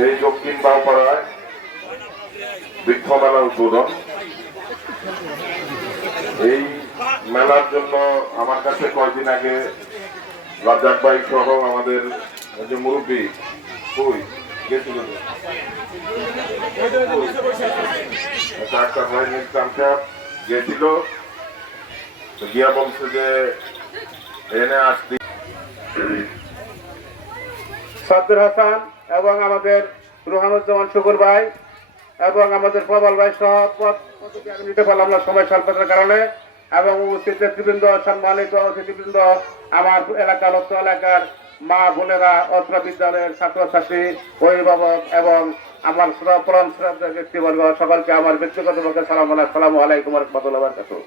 এই দক্ষিণ বাউপাড়ায় বৃক্ষ মেলার উদ্বোধন। এই মেলার জন্য আমার কাছে কয়েকদিন আগে রাজ্জাক ভাই সহ আমাদের যে মুরব্বী গেছিল গিয়েছিল, গিয়া বলছে যে এনে আসছি সাদ্দুর হাসান এবং আমাদের রোহানুজ্জামান শুকুর ভাই এবং আমাদের প্রবল ভাই সহ নিতে পারলাম না সময় স্বল্পতার কারণে, এবং উপস্থিত নেতৃবৃন্দ, সম্মানিত অতিথিবৃন্দ, আমার এলাকার অত্র এলাকার মা বোনেরা, অত্র বিদ্যালয়ের ছাত্রছাত্রী, অভিভাবক এবং আমার পরম শ্রদ্ধা ব্যক্তিবর্গ, সকলকে আমার ব্যক্তিগতভাবে সালামু আলাইকুম ওয়া রাহমাতুল্লাহি ওয়া বারাকাতুহু।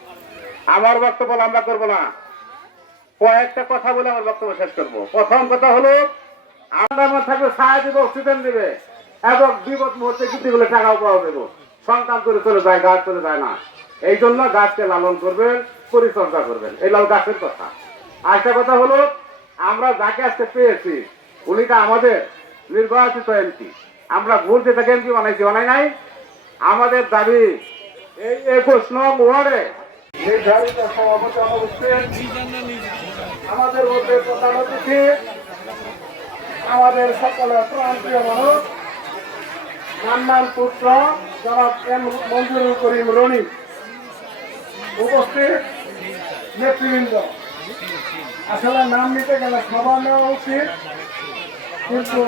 আমার বক্তব্য লম্বা করবো না, কয়েকটা কথা বলে আমার বক্তব্য শেষ করবো। প্রথম কথা হলো, আমরা মনে থাকবে ছায়া দিবে, অক্সিজেন দিবে এবং বিপদ মুহূর্তে কিছু বলে টাকাও পাওয়া দেবো। সন্তান করে চলে যায়, গাছ চলে যায় না। এই জন্য গাছকে লালন করবেন, পরিচর্যা করবেন, এই লাল গাছের কথা। আরেকটা কথা হলো, আমরা যাকে আজকে পেয়েছি উনি তো আমাদের নির্বাচিত এমপি। আমরা ভোট দিয়ে তাকে এমপি বানাই নাই। আমাদের দাবি এই 21 নং ওয়ার্ডে নির্ধারিত সভাপতি অনুপস্থিত, আমাদের মধ্যে প্রধান অতিথি, আমাদের সকলের প্রান্তীয় মানুষ নান্নান পুত্র জনাব এম মঞ্জুরুল করিম রনি, উপস্থিত নেতৃবৃন্দ। আসলে নাম নিতে গেলে সবার নেওয়া উচিত, কিন্তু